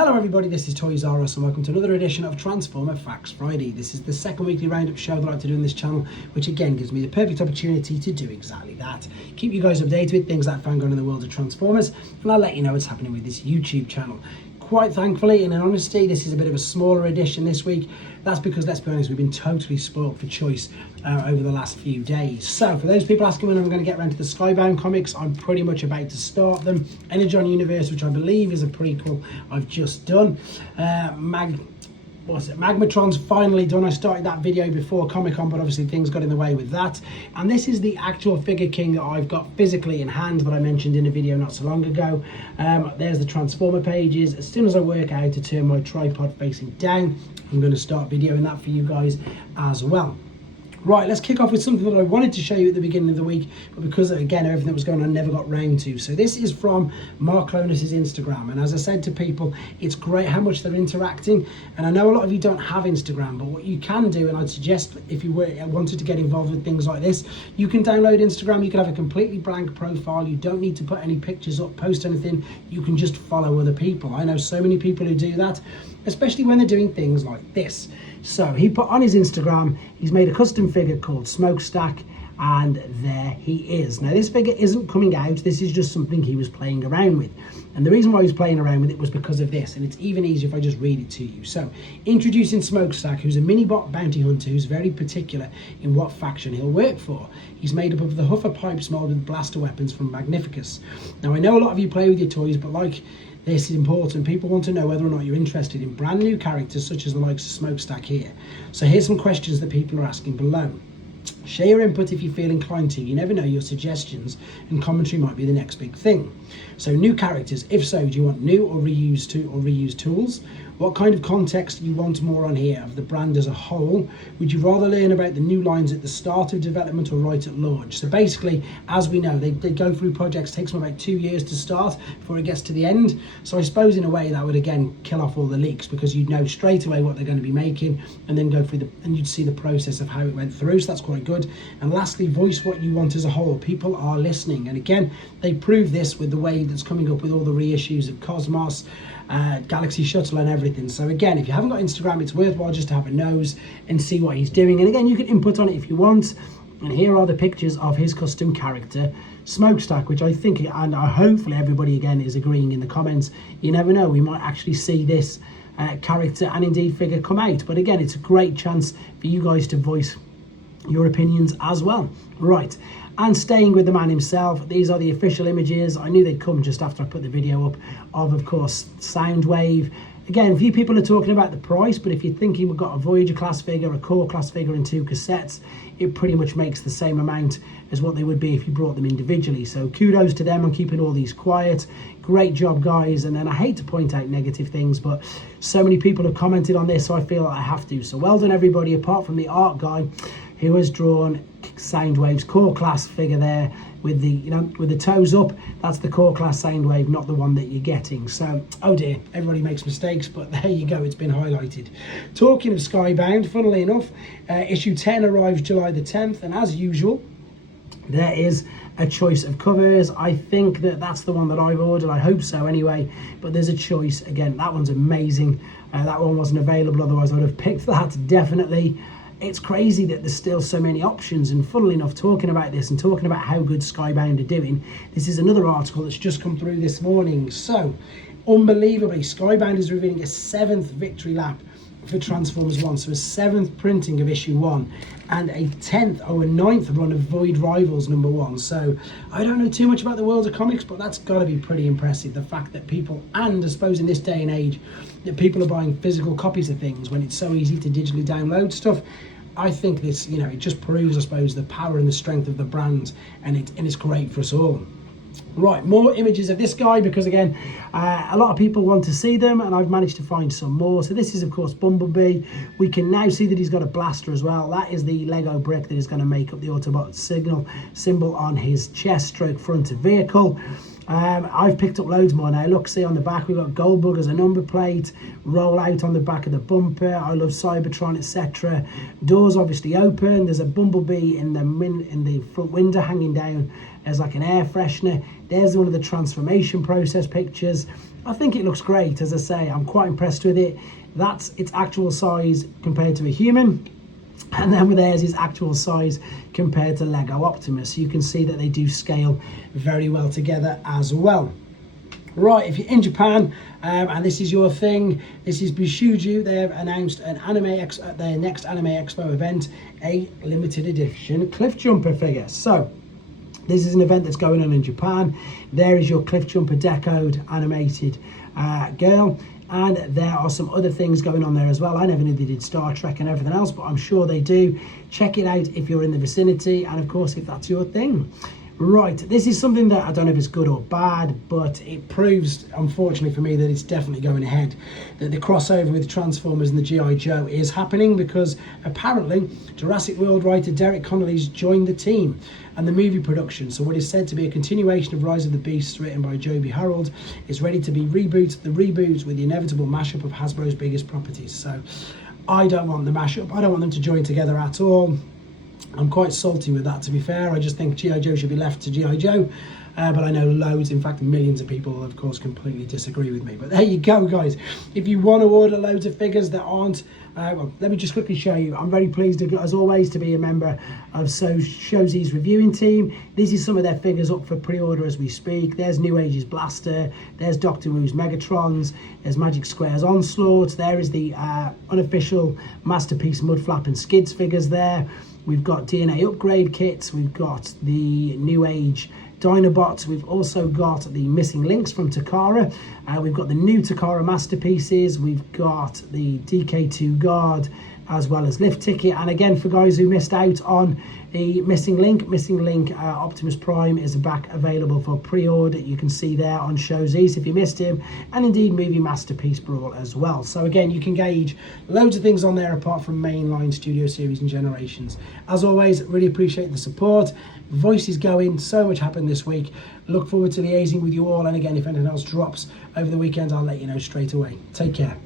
Hello everybody, this is Toys R Us and welcome to another edition of Transformer Facts Friday. This is the second weekly roundup show that I like to do on this channel, which again gives me the perfect opportunity to do exactly that. Keep you guys updated with things that I found going on in the world of Transformers, and I'll let you know what's happening with this YouTube channel. Quite thankfully, and in honesty, this is a bit of a smaller edition this week. That's because, let's be honest, we've been totally spoilt for choice over the last few days. So, for those people asking when I'm going to get around to the Skybound comics, I'm pretty much about to start them. Energon Universe, which I believe is a prequel, I've just done. Magmatron's finally done. I started that video before Comic-Con, but obviously things got in the way with that. And this is the actual figure king that I've got physically in hand that I mentioned in a video not so long ago. There's the Transformer pages. As soon as I work out to turn my tripod facing down, I'm going to start videoing that for you guys as well. Right, let's kick off with something that I wanted to show you at the beginning of the week, but because, again, everything that was going on, I never got round to. So this is from Mark Clonus's Instagram, and as I said to people, it's great how much they're interacting, and I know a lot of you don't have Instagram, but what you can do, and I'd suggest if you wanted to get involved with things like this, you can download Instagram. You can have a completely blank profile. You don't need to put any pictures up, post anything. You can just follow other people. I know so many people who do that, especially when they're doing things like this. So he put on his Instagram, he's made a custom figure called Smokestack, and there he is. Now this figure isn't coming out, this is just something he was playing around with. And the reason why he was playing around with it was because of this, and it's even easier if I just read it to you. So, introducing Smokestack, who's a mini-bot bounty hunter who's very particular in what faction he'll work for. He's made up of the Huffer pipes molded with blaster weapons from Magnificus. Now I know a lot of you play with your toys, but like this is important. People want to know whether or not you're interested in brand new characters such as the likes of Smokestack here. So here's some questions that people are asking below. Share your input if you feel inclined to. You never know, your suggestions and commentary might be the next big thing. So new characters, if so, do you want new or reused tools? What kind of context do you want more on here of the brand as a whole? Would you rather learn about the new lines at the start of development or right at launch? So basically, as we know, they go through projects, takes them about 2 years to start before it gets to the end. So I suppose in a way that would again kill off all the leaks, because you'd know straight away what they're going to be making and then go through and you'd see the process of how it went through. So that's quite good. And lastly, voice what you want as a whole. People are listening. And again, they prove this with the way that's coming up with all the reissues of Cosmos, Galaxy Shuttle and everything. So again, if you haven't got Instagram, it's worthwhile just to have a nose and see what he's doing. And again, you can input on it if you want. And here are the pictures of his custom character, Smokestack, which I think, and hopefully everybody again is agreeing in the comments, you never know, we might actually see this character and indeed figure come out. But again, it's a great chance for you guys to voice your opinions as well. Right, and staying with the man himself, these are the official images. I knew they'd come just after I put the video up of course, Soundwave. Again, a few people are talking about the price, but if you're thinking we've got a Voyager class figure, a Core class figure and 2 cassettes, it pretty much makes the same amount as what they would be if you brought them individually. So kudos to them on keeping all these quiet. Great job, guys. And then I hate to point out negative things, but so many people have commented on this, so I feel like I have to. So well done, everybody, apart from the art guy who has drawn Soundwave's Core class figure there with the, with the toes up. That's the Core class Soundwave, not the one that you're getting. So, oh dear, everybody makes mistakes, but there you go, it's been highlighted. Talking of Skybound, funnily enough, issue 10 arrives July the 10th, and as usual, there is a choice of covers. I think that's the one that I've ordered. I hope so anyway, but there's a choice. Again, that one's amazing. That one wasn't available, otherwise I would have picked that, definitely. It's crazy that there's still so many options, and funnily enough, talking about this and talking about how good Skybound are doing, this is another article that's just come through this morning. So, unbelievably, Skybound is revealing a 7th victory lap for Transformers 1, so a 7th printing of issue 1 and a 10th or a 9th run of Void Rivals #1. So I don't know too much about the world of comics, but that's got to be pretty impressive, the fact that people, and I suppose in this day and age, that people are buying physical copies of things when it's so easy to digitally download stuff. I think this, it just proves, I suppose, the power and the strength of the brand, and it's great for us all. Right, more images of this guy, because again, a lot of people want to see them, and I've managed to find some more. So this is of course Bumblebee. We can now see that he's got a blaster as well. That is the Lego brick that is going to make up the Autobot symbol on his chest stroke front of vehicle. I've picked up loads more now. Look, see on the back we've got Goldbug as a number plate, roll out on the back of the bumper, I love Cybertron, etc. Doors obviously open. There's a Bumblebee in the front window hanging down as like an air freshener. There's one of the transformation process pictures. I think it looks great. As I say, I'm quite impressed with it. That's its actual size compared to a human. And then there's his actual size compared to Lego Optimus. You can see that they do scale very well together as well. Right, if you're in Japan and this is your thing, this is Bishoujo. They have announced an at their next Anime Expo event, a limited edition Cliff Jumper figure. So this is an event that's going on in Japan. There is your Cliff Jumper decoed animated girl. And there are some other things going on there as well. I never knew they did Star Trek and everything else, but I'm sure they do. Check it out if you're in the vicinity, and of course, if that's your thing. Right, this is something that I don't know if it's good or bad, but it proves, unfortunately for me, that it's definitely going ahead. That the crossover with Transformers and the G.I. Joe is happening, because apparently Jurassic World writer Derek Connolly's joined the team and the movie production. So what is said to be a continuation of Rise of the Beasts, written by Joby Harold, is ready to be rebooted. The reboot with the inevitable mashup of Hasbro's biggest properties. So I don't want the mashup. I don't want them to join together at all. I'm quite salty with that, to be fair. I just think G.I. Joe should be left to G.I. Joe. But I know loads, in fact millions of people, of course, completely disagree with me. But there you go, guys. If you want to order loads of figures that aren't, well, let me just quickly show you. I'm very pleased, as always, to be a member of Shozi's reviewing team. This is some of their figures up for pre-order as we speak. There's New Age's Blaster. There's Doctor Who's Megatrons. There's Magic Square's Onslaught. There is the unofficial Masterpiece Mudflap and Skids figures there. We've got DNA upgrade kits. We've got the New Age Dinobots. We've also got the missing links from Takara. We've got the new Takara masterpieces. We've got the DK2 Guard, as well as Lift Ticket. And again, for guys who missed out on the Missing Link Optimus Prime is back available for pre-order. You can see there on Shozi's if you missed him, and indeed Movie Masterpiece Brawl as well. So again, you can gauge loads of things on there apart from mainline Studio Series and Generations. As always, really appreciate the support. Voice is going, so much happened this week. Look forward to liaising with you all, and again, if anything else drops over the weekend, I'll let you know straight away. Take care.